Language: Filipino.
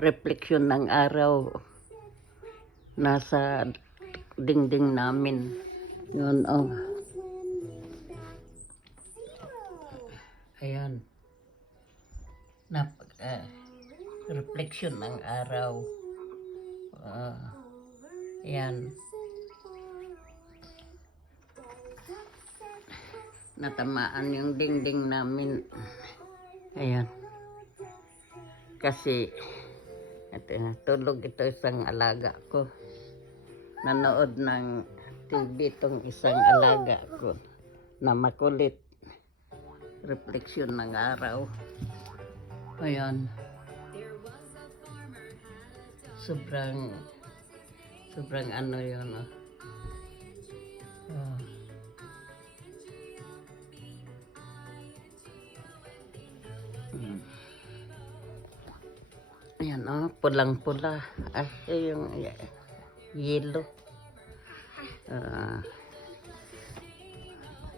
refleksyon ng araw nasa dingding namin. Yun, oh. Ayan. Refleksyon ng araw. Ayan. Natamaan yung dingding namin. Ayan. Kasi tulog ito isang alaga ko. Nanood ng TV itong isang alaga ko na makulit. Refleksyon ng araw. Ayan. Sobrang ano yun. Ayan, pulang-pula. Yung yellow.